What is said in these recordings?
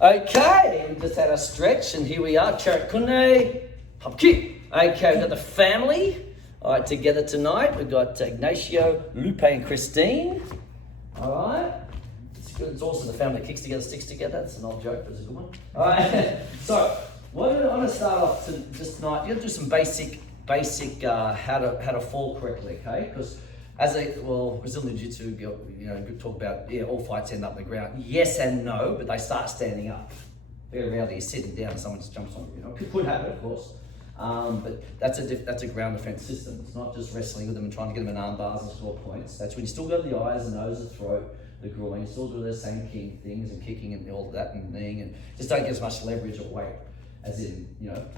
Okay, we just had a stretch and here we are, Charakune, hop kick. Okay, we've got the family, all right, together tonight. We've got Ignacio, Lupe and Christine, all right. It's good. It's also the family kicks together, sticks together. That's an old joke, but it's a good one. All right, so what I want to start off to just tonight, you're going to do some basic how to fall correctly, okay? Because Brazilian Jiu-Jitsu, good talk about, all fights end up on the ground. Yes and no, but they start standing up. Very rarely you're sitting down and someone just jumps on you. It could happen, of course, but that's a ground defense system. It's not just wrestling with them and trying to get them in arm bars and score points. That's when you still go to the eyes, the nose, the throat, the groin. You still do the same things and kicking and all of that and kneeing, and just don't get as much leverage or weight as in,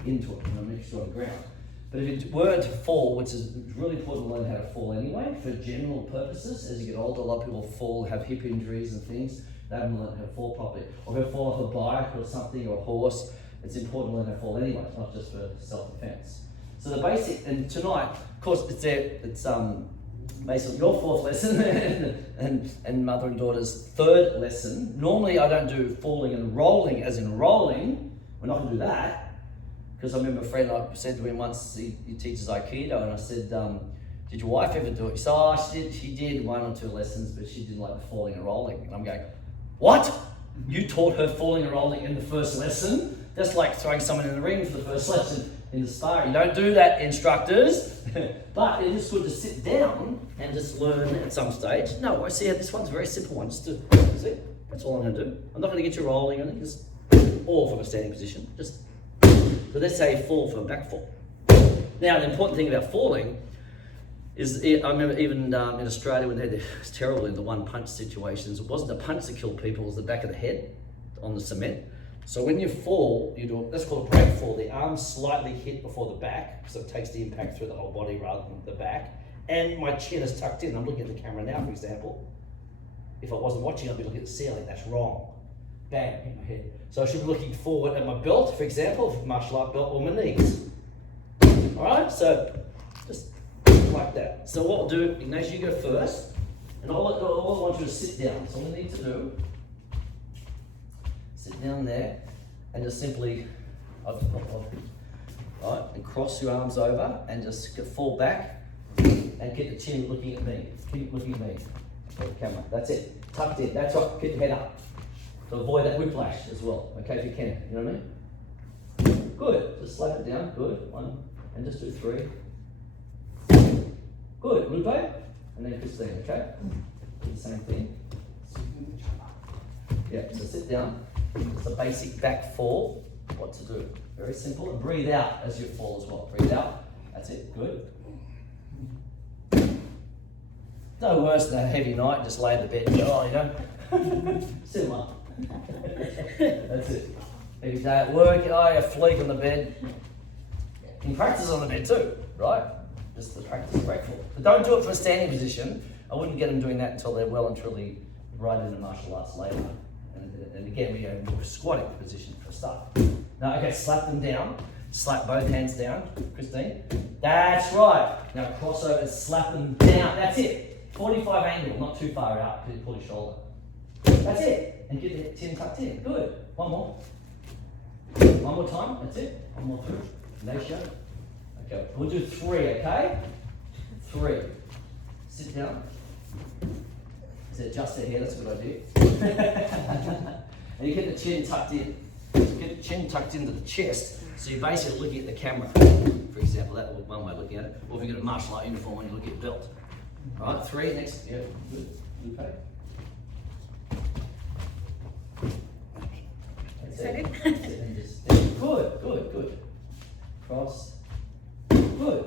into it, mixed on the ground. But if it were to fall, which is really important to learn how to fall anyway, for general purposes, as you get older, a lot of people fall, have hip injuries and things, they haven't learned how to fall properly. Or if they fall off a bike or something, or a horse, it's important to learn how to fall anyway, it's not just for self-defense. So the basic, and tonight, of course, it's basically your fourth lesson and mother and daughter's third lesson. Normally I don't do falling and rolling, as in rolling, we're not gonna do that. Because I remember a friend, I said to him once, he teaches Aikido, and I said, did your wife ever do it? He said, oh, she did 1 or 2 lessons, but she didn't like the falling and rolling. And I'm going, what? You taught her falling and rolling in the first lesson? That's like throwing someone in the ring for the first lesson in the sparring. You don't do that, instructors. But it is good to sit down and just learn at some stage. No, I see how this one's a very simple one. Just see, that's all I'm going to do. I'm not going to get you rolling, I just, or from a standing position, just. So let's say fall for a back fall. Now, the important thing about falling is, I remember even in Australia when they had it's terrible in the one punch situations, it wasn't the punch that killed people, it was the back of the head on the cement. So when you fall, you do, that's called a break fall. The arms slightly hit before the back, so it takes the impact through the whole body rather than the back. And my chin is tucked in. I'm looking at the camera now, for example. If I wasn't watching, I'd be looking at the ceiling. That's wrong. Bang, hit my head. So I should be looking forward at my belt, for example, martial art belt, or my knees. All right, so just like that. So what we'll do, Ignacio, you go first, and all I want you to sit down. So all you need to do, sit down there, and just simply, all right, and cross your arms over, and just fall back, and get the chin looking at me. Keep looking at me, for the camera. That's it, tucked in. That's right. Keep your head up. To avoid that whiplash as well, okay, if you can, you know what I mean? Good, just slap it down, good, 1, and just do 3. Good, Lupe, and then Christine, okay? Do the same thing. Yeah, so sit down, it's a basic back fall, what to do, very simple, and breathe out as you fall as well, breathe out, that's it, good. No worse than a heavy night, just lay in the bed and go, sit them up. That's it. Every day at work, you fleek on the bed. You can practice on the bed too, right? Just the practice break fall. But don't do it for a standing position. I wouldn't get them doing that until they're well and truly right into martial arts later. And again, we go into a squatting position for a start. Now, okay, slap them down. Slap both hands down, Christine. That's right. Now cross over and slap them down. That's it. 45 angle, not too far out because you pull your shoulder. That's it. And get the chin tucked in. Good. One more. One more time. That's it. One more through. Ignacio. Okay. We'll do 3, okay? 3. Sit down. Adjust their hair. That's a good idea. And you get the chin tucked in. Get the chin tucked into the chest. So you're basically looking at the camera. For example, that would be one way of looking at it. Or if you've got a martial art uniform and you look at your belt. All right. 3. Next. Yeah. Good. Okay. Good. Cross. Good.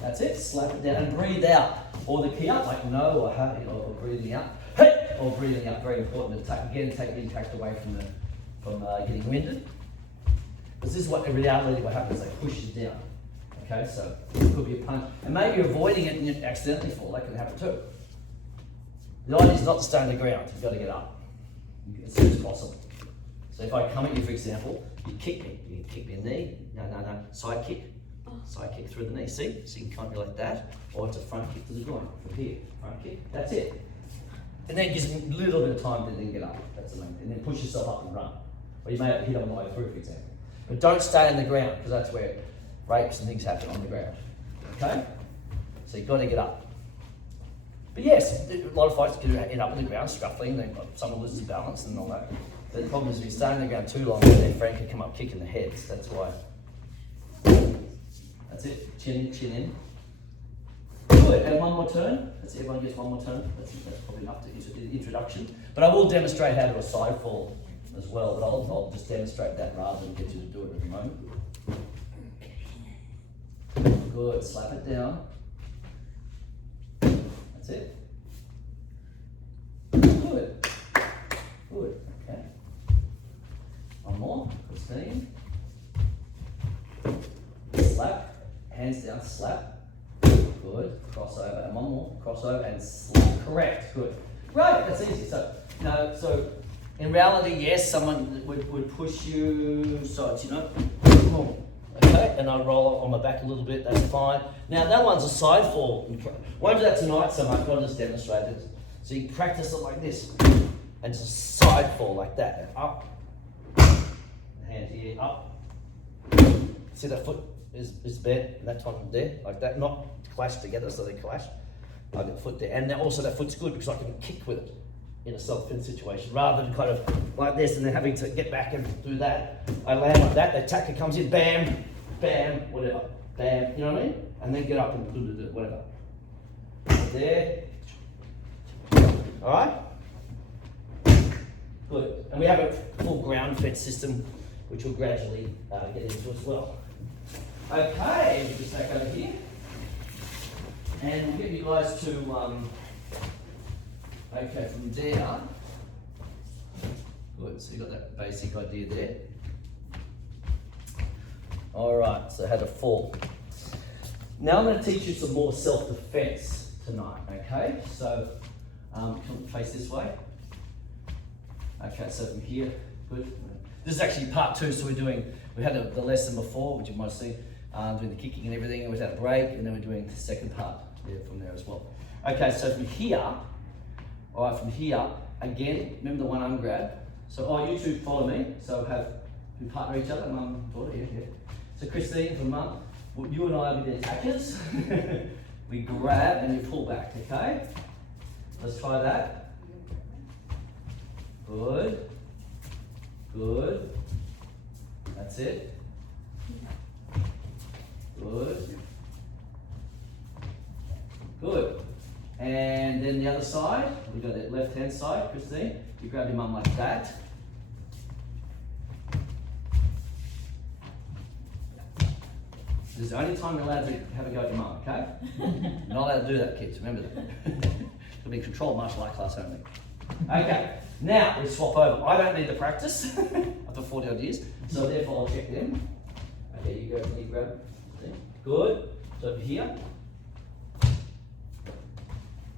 That's it. Slap it down and breathe out. Or the key up, like no or ha, or breathing out. Hey! Or breathing out. Very important to take the impact away from getting winded. Because this is what in reality what happens. They push you down. Okay, so it could be a punch, and maybe you're avoiding it and you accidentally fall. That can happen too. The idea is not to stay on the ground. You've got to get up as soon as possible. So if I come at you, for example, you kick me. You kick me in the knee. No. Side kick. Side kick through the knee. See? So you can come at me like that. Or it's a front kick to the groin. From here. Front kick. That's it. And then it gives them a little bit of time to then get up. That's the main thing. And then push yourself up and run. Or you may have to hit on the way through, for example. But don't stay on the ground, because that's where rapes and things happen, on the ground. Okay? So you've got to get up. But yes, a lot of fights can end up on the ground, scuffling, and then someone loses balance and all that. But the problem is if you stay on the ground too long, then their friend can come up kicking the heads. That's why. That's it. Chin in, chin in. Good. And one more turn. That's it. Everyone gets one more turn. That's probably enough to introduction. But I will demonstrate how to do a side fall as well. But I'll just demonstrate that rather than get you to do it at the moment. Good. Slap it down. That's it. Good. Good. Okay. One more. Christine. Slap. Hands down. Slap. Good. Crossover. And one more. Crossover and slap. Correct. Good. Right. That's easy. So, so in reality, yes, someone would push you so it's, boom. Okay, and I roll on my back a little bit, that's fine. Now that one's a side fall. Won't do that tonight so much, I'll just demonstrate it. So you practice it like this, and just a side fall like that, and up. Hand here, up. See that foot is bent, and that one there, like that, not clashed together so they clash. I get the foot there, and then also that foot's good because I can kick with it in a self-defense situation, rather than kind of like this and then having to get back and do that. I land like that, the attacker comes in, bam, bam, whatever, bam, you know what I mean? And then get up and do whatever. There. All right? Good. And we have a full ground fed system, which we'll gradually get into as well. Okay, we'll just back over here. And we'll get you guys to, okay, from there, good, so you got that basic idea there. All right, so how to fall. Now I'm going to teach you some more self-defense tonight, okay? So, come face this way. Okay, so from here, good. This is actually part 2, so we had the lesson before, which you might have seen, doing the kicking and everything, and we had a break, and then we're doing the second part from there as well. Okay, so from here, all right, from here, again, remember the one arm grab. So, you two follow me. So we partner each other, mum, daughter, yeah. So Christine from mum, you and I will be the attackers. We grab and you pull back, okay? Let's try that. Good. Good. That's it. Good. Good. And then the other side, we got that left hand side, Christine. You grab your mum like that. This is the only time you're allowed to have a go at your mum, okay? You're not allowed to do that, kids, remember that. It'll be controlled martial art class only. Okay, now we swap over. I don't need the practice after 40 odd years, so therefore I'll check them. Okay, you grab. Good. So over here.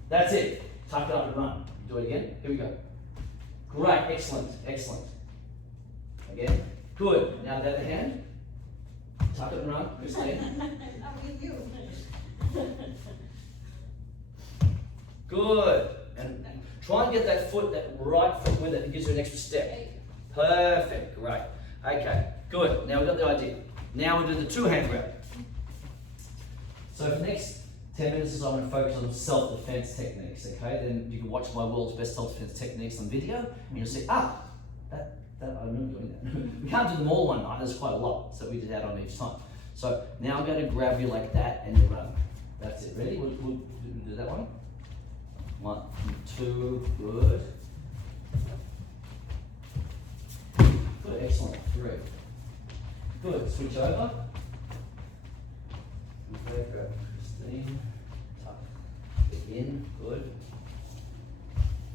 That's it. Tuck it up and run. Do it again. Here we go. Great. Excellent. Excellent. Again. Good. Now the other hand. Tuck it and run. Good. And try and get that foot, that right foot with it. It gives you an extra step. Perfect. Great. Okay. Good. Now we've got the idea. Now we do the 2-hand grab. So for the next 10 minutes, I'm going to focus on self-defense techniques, okay? Then you can watch my world's best self-defense techniques on video, and you'll see, that I remember doing that. We can't do them all one night, there's quite a lot, so we did that on each time. So now I'm going to grab you like that, and you run. That's it. Ready? We'll do that one. 1, 2, good. Good, excellent. 3. Good, switch over. Okay, grab Christine. Tuck it in, good.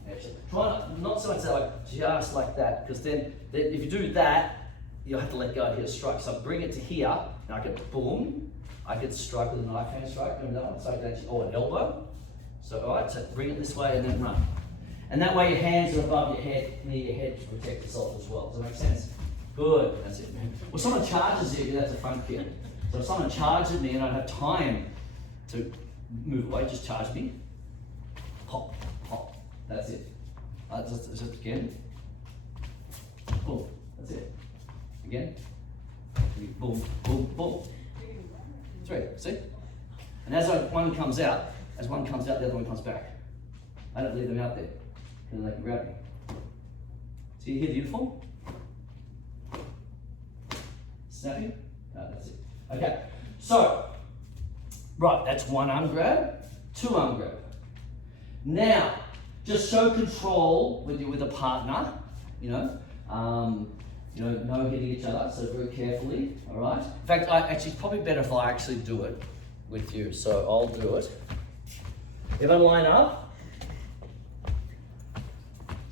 Excellent. Try not so much like just like that, because then if you do that, you'll have to let go here to strike. So bring it to here, and I can boom. I could strike with a knife hand strike, remember that one? So I can actually, or an elbow. So alright, so bring it this way and then run. And that way your hands are above your head, near your head to protect yourself as well. Does that make sense? Good, that's it. Well, someone charges you, that's a front kick. So if someone charges me and I don't have time to move away, just charge me. Hop, hop, That's it. Just again. Boom. That's it. Again. Boom, boom, boom. 3. See? And as one comes out, the other one comes back. I don't leave them out there, because they can grab me. So you hear the uniform? Snapping? No, that's it. Okay, so, right, that's one arm grab, 2 arm grab. Now, just show control with a partner, no hitting each other, so very carefully, all right? In fact, it's probably better if I actually do it with you, so I'll do it. Everyone line up.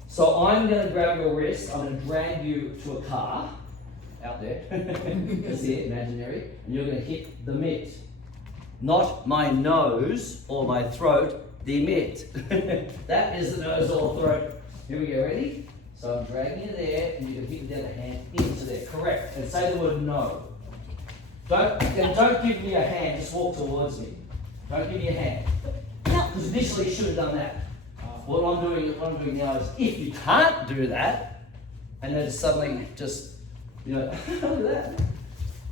So I'm going to grab your wrist, I'm going to drag you to a car, out there, that's it, imaginary, and you're going to hit the mitt. Not my nose or my throat, the mitt. That is the nose or throat. Here we go, ready? So I'm dragging you there, and you can hit with the other hand into there. Correct. And say the word no. Don't give me a hand, just walk towards me. Don't give me a hand. Because initially you should have done that. What I'm doing now is, if you can't do that, and then suddenly just, look at that.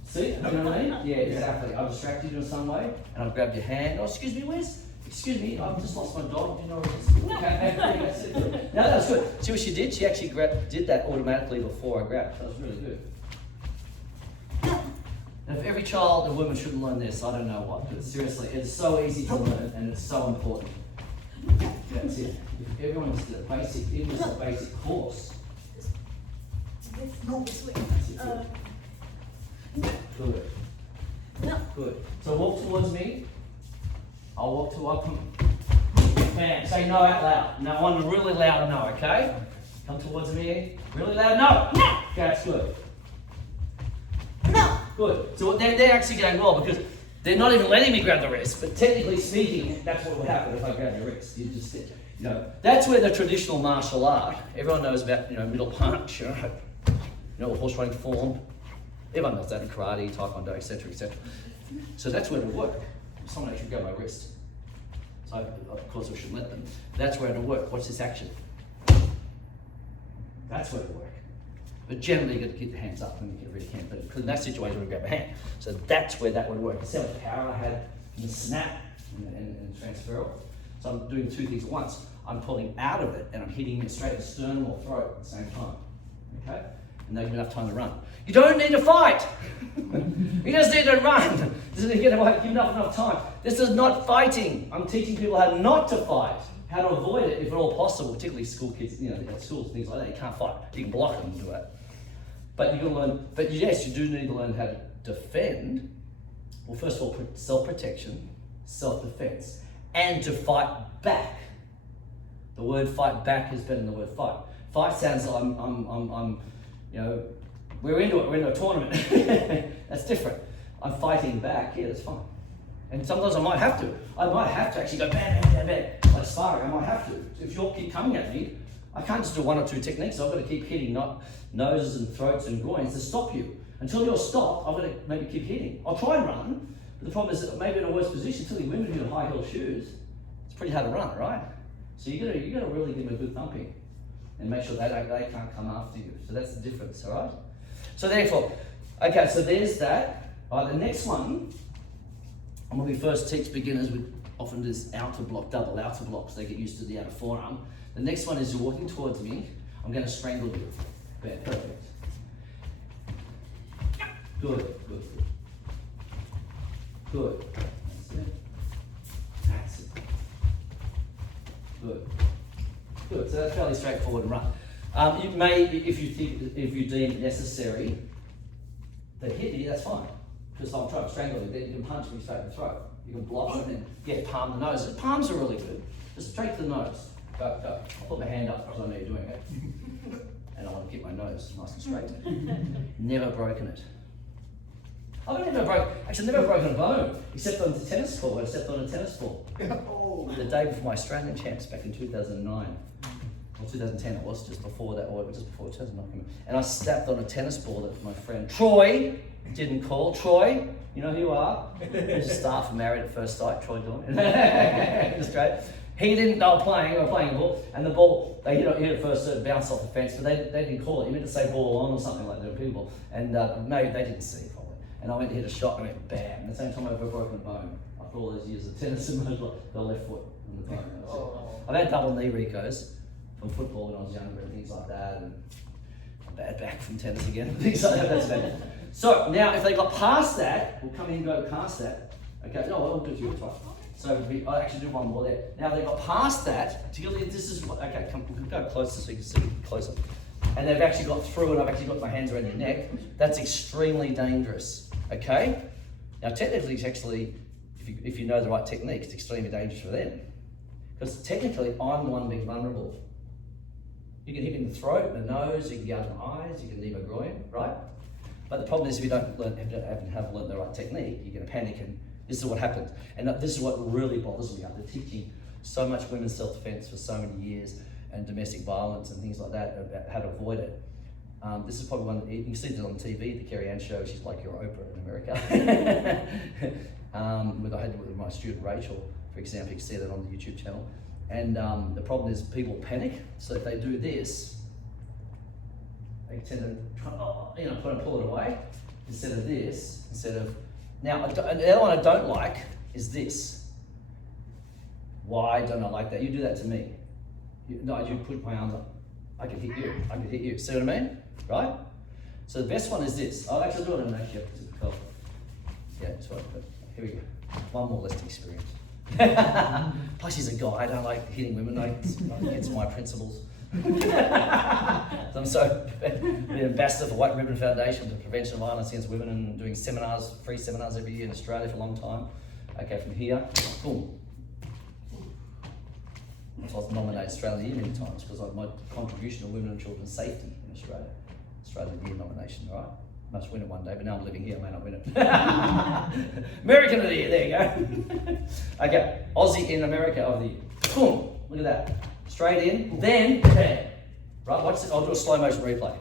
See? You know what I mean? Yeah, exactly. I'll distract you in some way, and I'll grab your hand. Oh, excuse me, Wes. Excuse me, I've just lost my dog. Do you know what it is? Okay, no, that was good. See what she did? She actually did that automatically before I grabbed. That was really good. And if every child and woman shouldn't learn this, I don't know what. But seriously, it's so easy to learn, and it's so important. That's it. If everyone was a basic course. Good. Good. So walk towards me. I'll walk to bam. Say no out loud. No, one really loud no, okay? Come towards me. Really loud no. No. Okay, that's good. No. Good. So they're actually going well because they're not even letting me grab the wrist, but technically speaking, that's what would happen if I grab your wrist. You just, that's where the traditional martial art, everyone knows about, middle punch, horse riding form. Everyone knows that in karate, taekwondo, etc., etc. So that's where it would work. Someone actually grab my wrist. So of course I shouldn't let them. That's where it'll work. Watch this action. That's where it'll work. But generally you've got to keep the hands up when you really can. But in that situation, we grab a hand. So that's where that would work. You see how much power I had in the snap and transferal? So I'm doing 2 things at once. I'm pulling out of it and I'm hitting it straight at the sternum or throat at the same time. Okay? And they give enough time to run. You don't need to fight. You just need to run. This is give enough time. This is not fighting. I'm teaching people how not to fight, how to avoid it if at all possible. Particularly school kids, at schools, things like that. You can't fight. You can block them and do it. But you got to learn. But yes, you do need to learn how to defend. Well, first of all, self-protection, self-defense, and to fight back. The word fight back is better than the word fight. Fight sounds like I'm we're into it, we're into a tournament. That's different. I'm fighting back, yeah, that's fine. And sometimes I might have to. I might have to actually go bam, bam, bam, bam, like sparring, I might have to. If you all keep coming at me, I can't just do 1 or 2 techniques, I've got to keep hitting noses and throats and groins to stop you. Until you're stopped, I've got to maybe keep hitting. I'll try and run, but the problem is that maybe in a worse position, particularly women who have high heel shoes, it's pretty hard to run, right? So you got to really give them a good thumping and make sure they can't come after you. So that's the difference, all right? So therefore, okay, so there's that. All right, the next one, and when we first teach beginners, we often do this outer block, double outer blocks. They get used to the outer forearm. The next one is you're walking towards me. I'm going to strangle you. Okay, perfect. Good. Good. That's it. Good. So that's fairly straightforward and run. You may, if you deem it necessary, to hit me, that's fine. Because I'm trying to strangle you, then you can punch me straight in the throat. You can block it and then palm the nose. Palms are really good. Just straight to the nose. Go. I'll put my hand up because I know you're doing it. And I want to keep my nose nice and straight. Never broken it. I've never broken a bone, except on the tennis court. I stepped on a tennis ball. The day before my Australian champs back in 2009. Or 2010 it was, just before that, or just before 2009. And I stepped on a tennis ball that my friend Troy didn't call. Troy, you know who you are? He's a staff married at first sight, Troy Dawn. That's great. He didn't, they were playing a ball, and the ball, they hit it first, so it bounced off the fence, but they didn't call it. You meant to say ball on or something like that, people. And maybe they didn't see it probably. And I went to hit a shot and I went bam. And the same time I ever broken a bone. After all those years of tennis and the left foot and the bone. I've had double knee recos from football when I was younger and things like that. And a bad back from tennis again, things like that, that's bad. So now if they got past that, we'll come in and go past that. Okay, no, I'll do it to you, it's right. So I'll actually do one more there. Now they got past that, this is what, okay, come, we can go closer so you can see closer. And they've actually got through and I've actually got my hands around your neck. That's extremely dangerous, okay? Now technically, it's actually, if you know the right technique, it's extremely dangerous for them. Because technically, I'm the one being vulnerable. You can hit me in the throat, the nose, you can get in the eyes, you can leave a groin, right? But the problem is if you haven't learned the right technique, you're going to panic, and this is what happens. And this is what really bothers me after teaching so much women's self-defense for so many years and domestic violence and things like that, about how to avoid it. This is probably one, you can see it on TV, the Carrie Ann show, she's like your Oprah in America. I had with my student Rachel, for example, you can see that on the YouTube channel. And the problem is people panic, so if they do this, they tend to try, pull it away instead of this, now, the other one I don't like is this. Why don't I like that? You do that to me. You put my arms up. I can hit you. See what I mean? Right? So the best one is this. I'll actually do it in actually up to the curl. Yeah, that's right. But here we go. One more list experience. Plus he's a guy, I don't like hitting women, it's my principles. I'm so the ambassador for White Ribbon Foundation for Prevention of Violence Against Women and doing seminars, free seminars every year in Australia for a long time. Okay, from here, boom. I was nominated Australian Year many times because of my contribution to women and children's safety in Australia. Australian Year nomination, all right? Must win it one day, but now I'm living here, I may not win it. American of the Year, there you go. Okay, Aussie in America of the Year. Boom, look at that. Straight in, then bam. Right, watch this, I'll do a slow motion replay.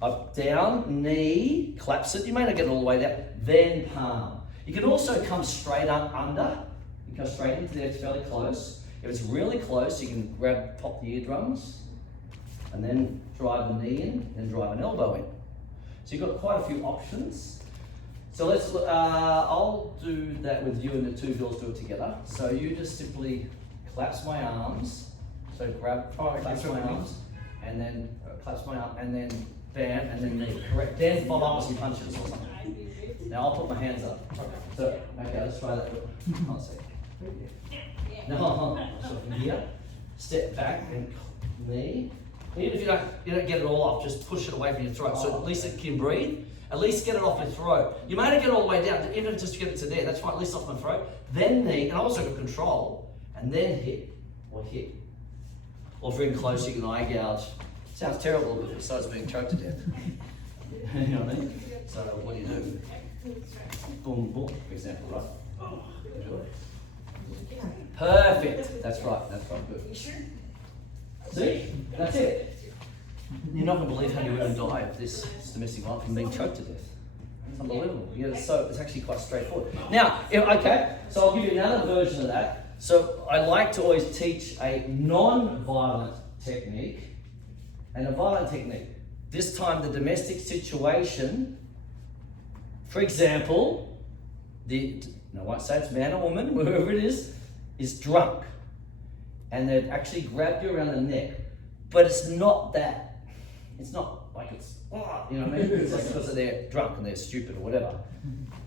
Up, down, knee, collapse it. You may not get it all the way down. Then palm. You can also come straight up under. You go straight into there, it's fairly close. If it's really close, you can pop the eardrums, and then drive the knee in, and drive an elbow in. So you've got quite a few options. So let's, I'll do that with you and the two girls do it together. So you just simply collapse my arms. So collapse my arms, and then collapse my arm, and then bam, and then knee. Correct. Then follow up with some punches or something. Now I'll put my hands up. So, okay, let's try that. I'll see. No, so from here, step back and knee. Even if you don't get it all off, just push it away from your throat. So at least it can breathe. At least get it off your throat. You may not get it all the way down, even just to get it to there. That's fine, at least off my throat. Then knee, and I also got control. And then hit, or hit. Or if you're in close, you can eye gouge. Sounds terrible, but besides being choked to death. You know what I mean? So what do you do? Boom, boom, for example, right? Perfect. That's right, good. See? That's it. You're not going to believe how many women die of this domestic violence from being choked to death. It's unbelievable. Yeah, it's actually quite straightforward. Now, okay, so I'll give you another version of that. So I like to always teach a non-violent technique and a violent technique. This time the domestic situation, for example, I won't say it's man or woman, whoever it is drunk. And they've actually grabbed you around the neck. But it's not that. It's not like it's, you know what I mean? It's like because they're drunk and they're stupid or whatever.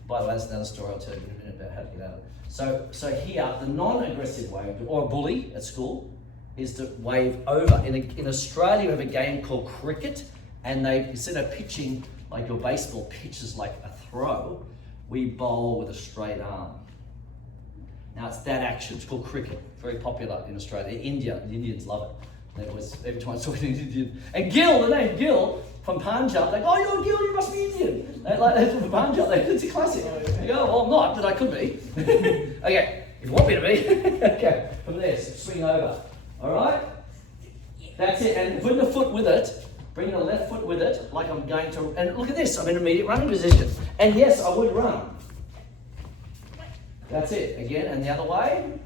By the way, that's another story I'll tell you in a minute about how to get out of it. So here, the non-aggressive way, or a bully at school, is to wave over. In Australia, we have a game called cricket, and instead of pitching like your baseball pitches like a throw, we bowl with a straight arm. Now it's that action, it's called cricket, very popular in Australia. India, the Indians love it. Every time I saw an Indian. And the name Gil from Punjab, they go, oh, you're Gil, you must be Indian. That's from Punjab, it's a classic. You go, well, I'm not, but I could be. Okay, if you want me to be. Okay, from there, swing over. All right? That's it, and bring the foot with it. Bring the left foot with it, like I'm going to, and look at this, I'm in immediate running position. And yes, I would run. That's it, again, and the other way.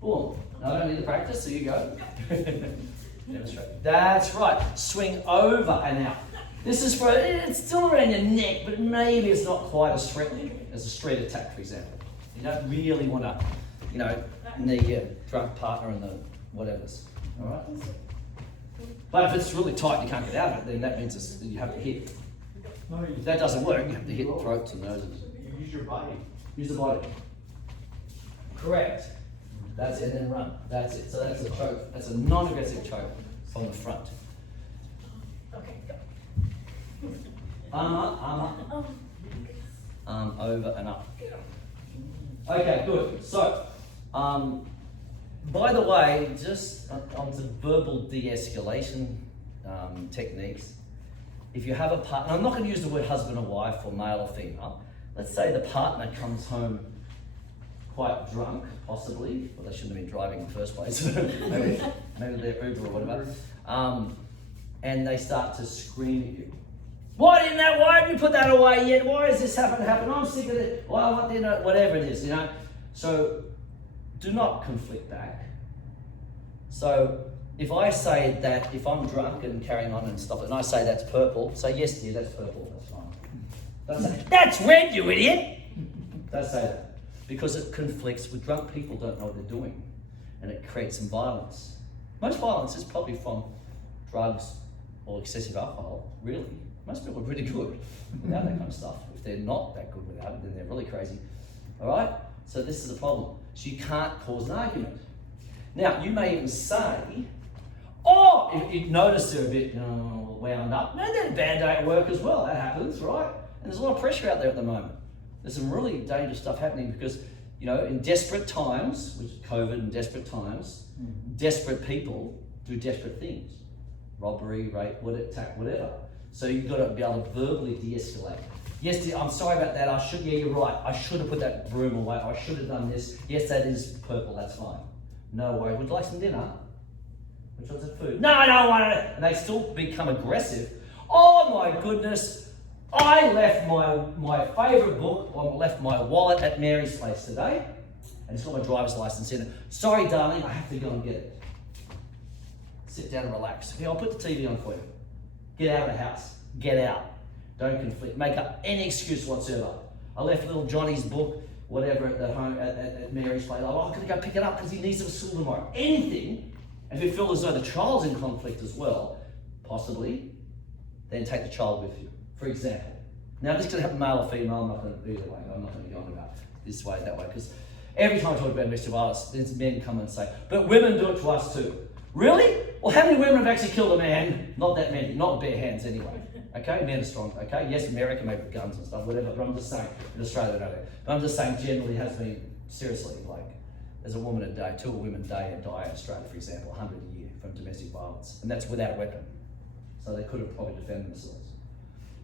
Boom. No, I don't need the practice, so you go. Demonstrate. That's right. Swing over and out. This is for, it's still around your neck, but maybe it's not quite as threatening as a straight attack, for example. You don't really want to, knee your drunk partner and the whatevers. All right? But if it's really tight and you can't get out of it, then that means you have to hit. If that doesn't work, you have to hit throats and noses. Use your body. Use the body. Correct. That's it, and then run. That's it. So that's a choke. That's a non-aggressive choke from the front. Okay, go. Arm up, arm up. Arm over and up. Okay, good. So, by the way, just onto verbal de-escalation techniques. If you have a partner, I'm not going to use the word husband or wife or male or female. Let's say the partner comes home quite drunk, possibly. Well, they shouldn't have been driving in the first place. maybe they're Uber or whatever. And they start to scream at you. Why haven't you put that away yet? Why has this happen? I'm sick of it. Well, I want whatever it is, So do not conflict back. So if I say that, if I'm drunk and carrying on and stuff, and I say that's purple, say yes dear, that's purple, that's fine. Don't say, that's red, you idiot! Don't say that. Because it conflicts with drunk people don't know what they're doing. And it creates some violence. Most violence is probably from drugs or excessive alcohol, really. Most people are pretty good without that kind of stuff. If they're not that good without it, then they're really crazy. All right? So this is the problem. So you can't cause an argument. Now, you may even say, if you notice they're a bit wound up, no, they're a bad day at work as well. That happens, right? And there's a lot of pressure out there at the moment. There's some really dangerous stuff happening because, in desperate times, which is COVID and desperate times, desperate people do desperate things. Robbery, rape, attack, whatever. So you've got to be able to verbally de-escalate. Yes, dear, I'm sorry about that. You're right. I should have put that broom away. I should have done this. Yes, that is purple. That's fine. No worries. Would you like some dinner? Which one's the food? No, I don't want it. And they still become aggressive. Oh my goodness. I left my favourite book, I left my wallet at Mary's place today. And it's got my driver's license in it. Sorry, darling, I have to go and get it. Sit down and relax. Here, I'll put the TV on for you. Get out of the house. Get out. Don't conflict. Make up any excuse whatsoever. I left little Johnny's book, whatever, at the home at Mary's place. I'm going to go pick it up because he needs it for school tomorrow. Anything. If you feel as though the child's in conflict as well, possibly, then take the child with you. For example. Now, this could happen male or female. I'm not going to do either way. I'm not going to go on about this way, that way, because every time I talk about domestic violence, there's men come and say, but women do it to us too. Really? Well, how many women have actually killed a man? Not that many. Not with bare hands anyway. Okay? Men are strong. Okay? Yes, America may have guns and stuff, whatever, but I'm just saying, in Australia, they don't have it. But I'm just saying, generally has been, seriously, there's a woman a day, 2 women a day die in Australia, for example, 100 a year from domestic violence. And that's without a weapon. So they could have probably defended themselves.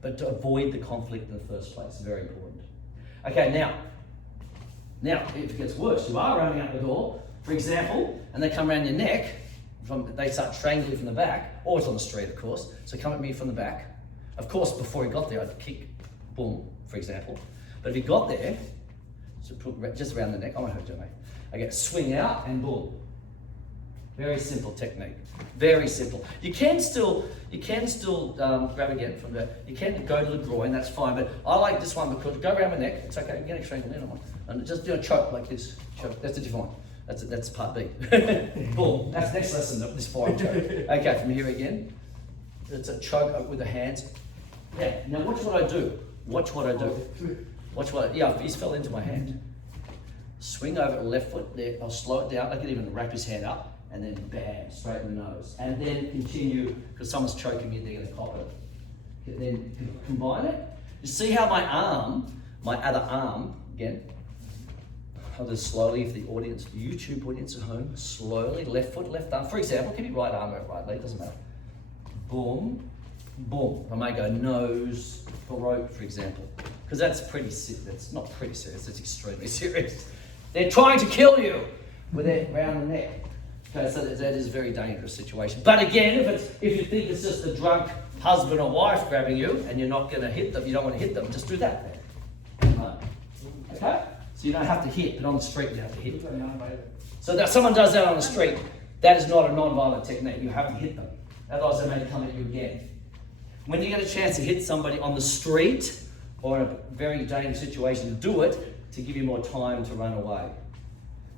But to avoid the conflict in the first place, very important. Okay, now, if it gets worse, you are running out the door, for example, and they come around your neck, they start strangling you from the back, or it's on the street, of course, so come at me from the back. Of course, before he got there, I'd kick, boom, for example. But if he got there, so put just around the neck, I won't hurt you, mate. Okay, swing out and boom. Very simple technique. Very simple. You can still grab again from the. You can go to the groin. That's fine. But I like this one because go around my neck. It's okay. You can strangle in on, and just do a choke like this. Choke. That's a different one. That's part B. Boom. That's the next lesson. This forearm choke. Okay, from here again. It's a choke up with the hands. Yeah. Now watch what I do. Watch what I do. Watch what. Yeah, he's fell into my hand. Swing over left foot there. I'll slow it down. I can even wrap his hand up. And then bam, straight in the nose. And then continue, because someone's choking me, they're going to cop it. Then combine it. You see how my other arm, again, I'll just slowly, if the audience, the YouTube audience at home, slowly, left foot, left arm. For example, give me right arm over right leg, doesn't matter. Boom, boom. I may go nose, throat, for example. Because that's pretty serious. That's not pretty serious, it's extremely serious. They're trying to kill you with it around the neck. Okay, so that is a very dangerous situation. But again, if you think it's just a drunk husband or wife grabbing you and you're not going to hit them, you don't want to hit them, just do that then. Right. Okay? So you don't have to hit, but on the street you have to hit. So that someone does that on the street, that is not a non-violent technique. You haven't hit them. Otherwise they may come at you again. When you get a chance to hit somebody on the street or in a very dangerous situation, do it to give you more time to run away.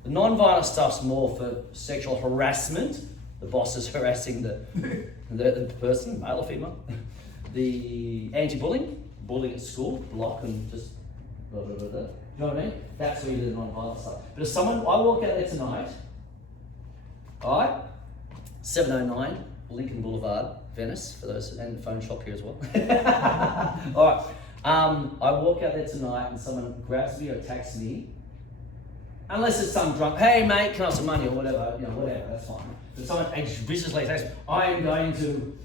The non-violent stuff's more for sexual harassment. The boss is harassing the person, male or female. The anti-bullying, bullying at school, block and just blah, blah, blah, blah. You know what I mean? That's where you do the non-violent stuff. But if I walk out there tonight, all right, 709 Lincoln Boulevard, Venice, for those, and the phone shop here as well. All right, I walk out there tonight and someone grabs me or attacks me, unless it's some drunk, hey mate, can I have some money or whatever, whatever, that's fine. But someone viciously attacks me, I am going to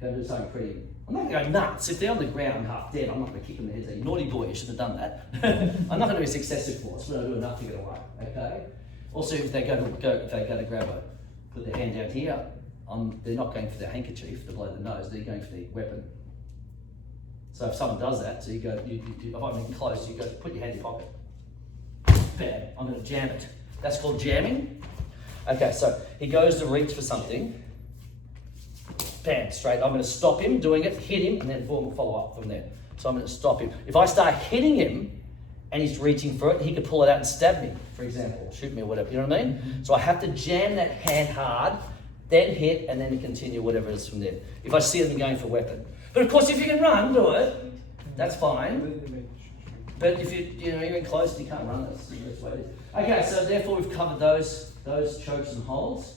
go do something pretty, I'm not going to go nuts. If they're on the ground half dead, I'm not going to kick them in the head and say, you naughty boy, you shouldn't have done that. I'm not going to use excessive force, but I'll do enough to get away, okay? Also, if they go to put their hand down here, they're not going for their handkerchief to blow the nose, they're going for their weapon. So if someone does that, so you go, if I'm in close, you go, put your hand in your pocket. Bam, I'm going to jam it. That's called jamming. Okay, so he goes to reach for something. Bam, straight. I'm going to stop him doing it, hit him, and then follow up from there. So I'm going to stop him. If I start hitting him and he's reaching for it, he could pull it out and stab me, for example, shoot me or whatever. You know what I mean? Mm-hmm. So I have to jam that hand hard, then hit, and then continue whatever it is from there. If I see them going for a weapon. But of course, if you can run, do it. That's fine. But if you're in close and you can't run, that's the way it is. Okay, so therefore we've covered those chokes and holds.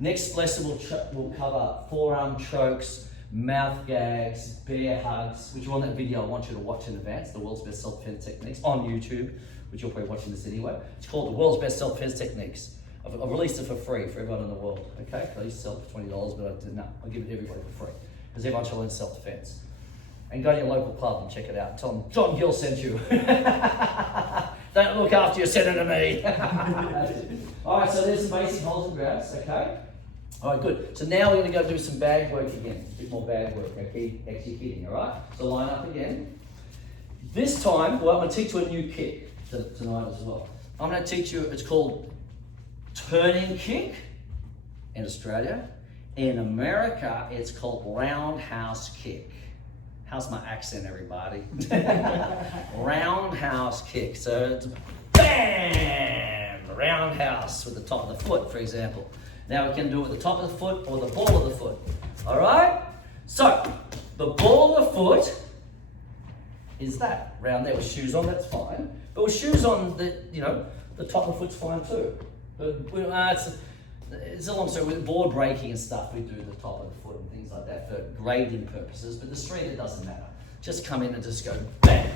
Next lesson we'll cover forearm chokes, mouth gags, bear hugs, which are on that video I want you to watch in advance, the world's best self-defense techniques on YouTube, which you're probably watching this anyway. It's called the world's best self-defense techniques. I've released it for free for everyone in the world, okay? I used to sell it for $20, but I'll give it to everybody for free, because everyone should learn self-defense. And go to your local club and check it out. Tell them John Gill sent you. Don't look after you, send it to me. All right, so there's some basic holds and grabs, okay? All right, good. So now we're going to go do some bag work again. A bit more bag work, okay? Executing, all right? So line up again. This time, well, I'm going to teach you a new kick tonight as well. I'm going to teach you, it's called turning kick in Australia. In America, it's called roundhouse kick. How's my accent, everybody? Roundhouse kick. So it's bam! Roundhouse with the top of the foot, for example. Now we can do it with the top of the foot or the ball of the foot. All right? So the ball of the foot is that round there with shoes on. That's fine. But with shoes on, the top of the foot's fine too. But it's a long story. With board breaking and stuff, we do the top of the foot and things like that for grading purposes. But the street, it doesn't matter. Just come in and just go bam.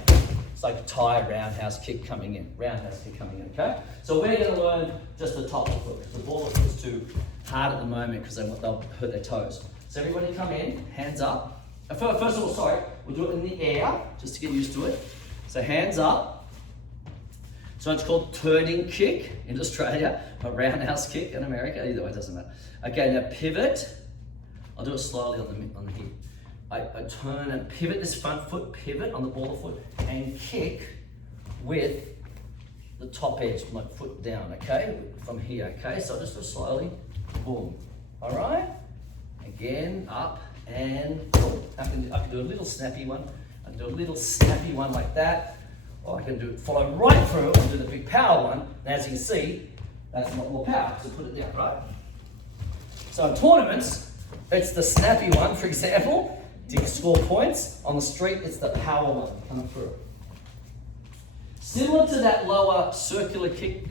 It's like a Thai roundhouse kick coming in. Roundhouse kick coming in, okay? So we're going to learn just the top of the foot. The ball of the foot's too hard at the moment because they'll hurt their toes. So everybody come in, hands up. First of all, we'll do it in the air just to get used to it. So hands up. So it's called turning kick in Australia, a roundhouse kick in America. Either way, it doesn't matter. Okay, now pivot. I'll do it slowly on the hip. I turn and pivot this front foot, pivot on the ball of foot, and kick with the top edge, my foot down, okay? From here, okay? So I'll just go slowly, boom. All right? Again, up and boom. I can do a little snappy one. I can do a little snappy one like that. Or I can follow right through and do the big power one. And as you can see, that's a lot more power, so put it down, right? So in tournaments, it's the snappy one, for example, to score points. On the street, it's the power one coming through. Similar to that lower circular kick,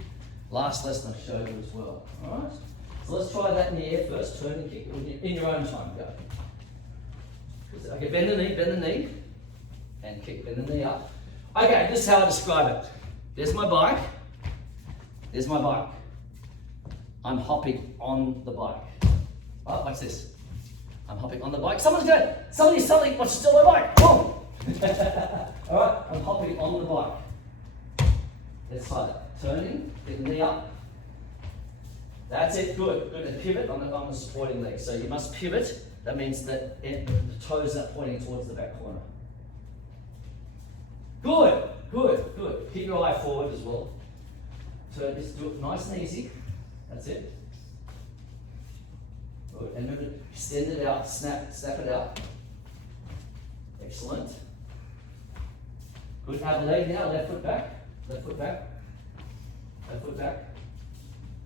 last lesson I showed you as well, all right? So let's try that in the air first, turn and kick, in your own time, go. Okay, bend the knee, and kick, bend the knee up. Okay, this is how I describe it. There's my bike. I'm hopping on the bike. Oh, watch this. I'm hopping on the bike. Somebody's suddenly wants to steal my bike. Boom! All right, I'm hopping on the bike. Let's try that. Turning, get the knee up. That's it, good. And pivot on the supporting leg. So you must pivot. That means that the toes are pointing towards the back corner. Good. Keep your eye forward as well. turn, just do it nice and easy. That's it. Good. And remember, extend it out, snap it out. Excellent. Good. Other leg now, left foot back. Left foot back. Left foot back.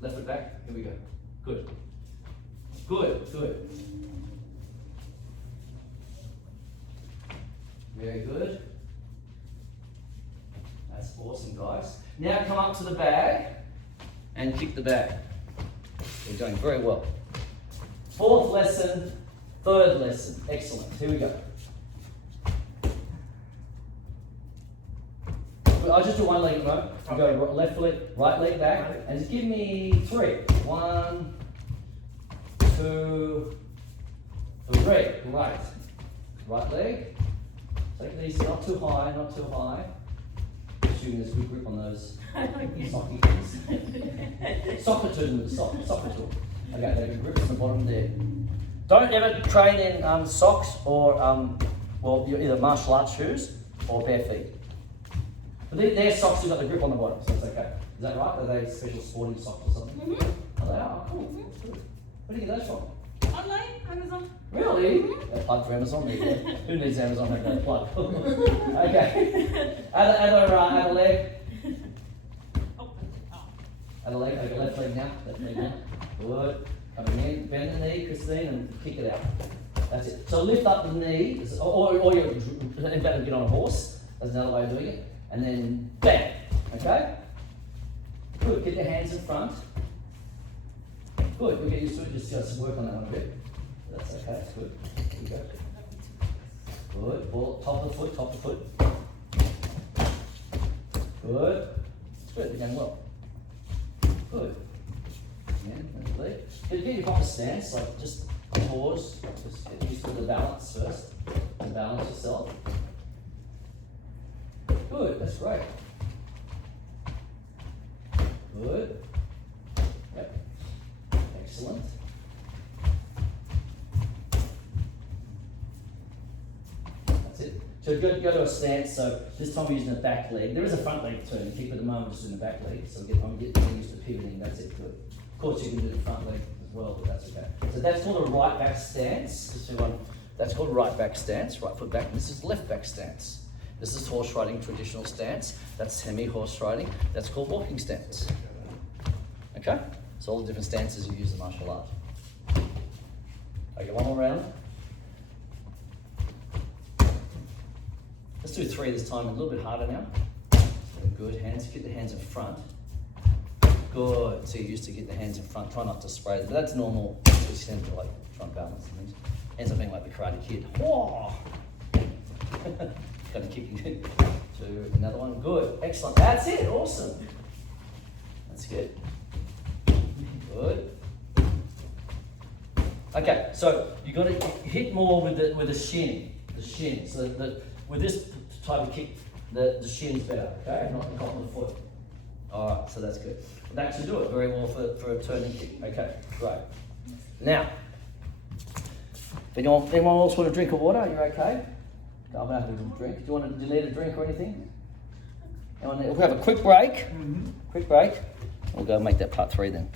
Left foot back. Here we go. Good. Good. Good. Very good. That's awesome, guys. Now come up to the bag and kick the bag. You're doing very well. Fourth lesson, third lesson. Excellent. Here we go. I'll just do one leg at the moment. You go left leg, right leg back, and just give me 3. 1, 2, 3. Great. Right leg. Take it easy, not too high, not too high. Assuming there's good grip on those socky things. Soccer to soccer to. Okay, they can grip on the bottom there. Don't ever train in socks or well, either martial arts shoes or bare feet. But they're socks who've got the grip on the bottom, so it's okay. Is that right? Are they special sporting socks or something? Mm-hmm. Oh, they are. Cool. Good. Where do you get those from? Online, Amazon. Really? A plug for Amazon there. Who needs Amazon? Have no plug. Okay. Other leg. Other leg. Okay, left leg now. Left leg now. Good. Coming in. Bend the knee, Christine, and kick it out. That's it. So lift up the knee, or you're about to get on a horse. That's another way of doing it. And then bang. Okay. Good. Get your hands in front. Good, we'll get used to it, just got to work on that one a bit. That's okay, that's good. Here we go. Good, ball, top of the foot. Good. It's good, you're going well. Good. Again, leg. Get your proper stance, like just pause, just get used to the balance first. And balance yourself. Good, that's great. Good. Yep. Excellent. That's it. So go to a stance. So this time we're using the back leg. There is a front leg too. Keep at the moment just doing the back leg. So I'm getting used to pivoting. That's it. Good. Of course you can do the front leg as well, but that's okay. So that's called a right back stance. That's called right back stance. Right foot back. This is left back stance. This is horse riding traditional stance. That's semi-horse riding. That's called walking stance. Okay? So all the different stances you use in martial art. Okay, one more round. Let's do 3 this time, a little bit harder now. Good, hands, get the hands in front. Good, so you're used to get the hands in front. Try not to spray them, but that's normal. Just tend to like try and balance things. Ends up being like the Karate Kid. Whoa! Kind of kicking to another one. Good, excellent. That's it, awesome. That's good. Good. Okay, so you got to hit more with the shin. So with this type of kick, the shin's better. Okay, not the top of the foot. All right, so that's good. And that should do it very well for a turning kick. Okay, great. Now, if anyone else want a drink of water? Are you okay? I'm gonna have a drink. Do you need a drink or anything? We'll have a quick break. Quick break. We'll go make that part 3 then.